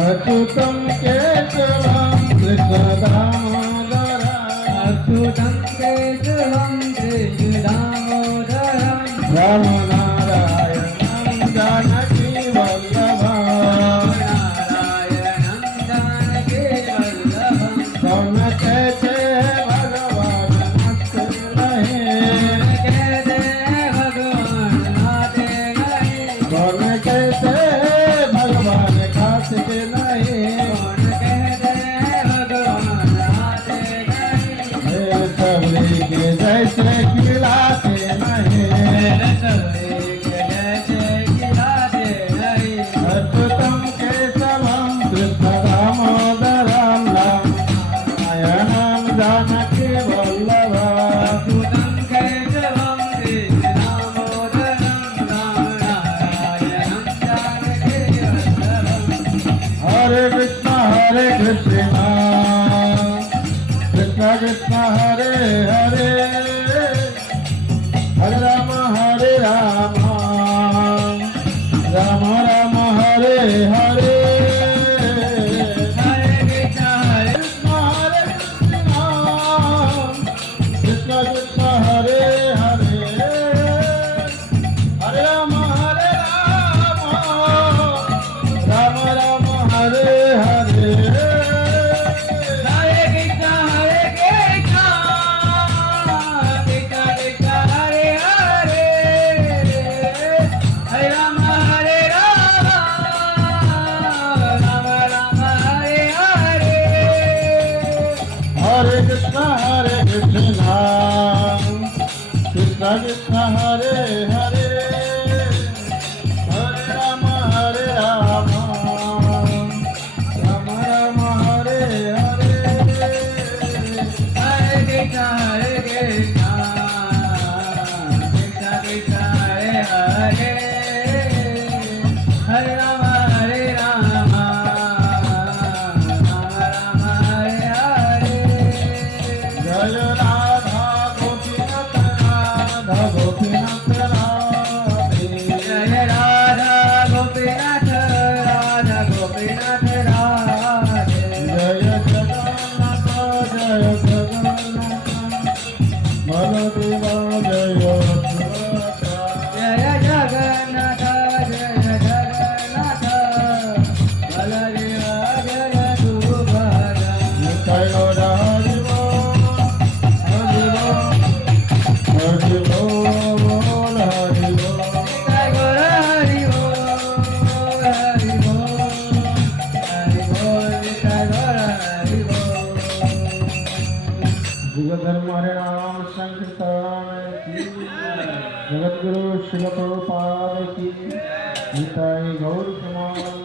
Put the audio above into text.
अच्युतं केशवं कृष्णदामोदरम् अच्युतं केशवं कृष्णदामोदरं रामनारायणं जानकी वल्लभम् नारायणं जानकी वल्लभं कौन कहते भगवान नाते नहीं कौन कहते भगवान खाते नहीं कौन कहते भगवान आते नहीं सबरी के जैसे खिलाते नहीं अच्युतं केशवं कृष्णदामोदरं रामायणं जानकी वल्लभम् अच्युतं केशवं कृष्णदामोदरं नारायणं जानकी वल्लभं हरे कृष्ण कृष्ण कृष्ण हरे हरे हरे राम राम राम हरे हरे हरे कृष्ण कृष्ण कृष्ण हरे हरे हरे राम राम राम हरे हरे हरे कृष्ण कृष्ण कृष्ण हरे हरे हरे राम राम राम हरे हरे हरे कृष्ण कृष्ण कृष्ण हरे हरे हरे राम राम राम हरे हरे हरे कृष्ण कृष्ण कृष्ण हरे हरे हरे राम राम राम हरे हरे जय राधा गोपीनाथ राधे जय राधा गोपीनाथ राधे जय जगन्नाथ बलदेवा जय सुभद्रा जय जगन्नाथ बलदेवा जय सुभद्रा जय हरि बोल हरि बोल जय गुरु हरि बोल हरि बोल हरि बोल जय गुरु हरि बोल जगधर्म हरे राम संकीर्तन की जगत गुरु शिल प्रभुपाद की गीताई गौर समाज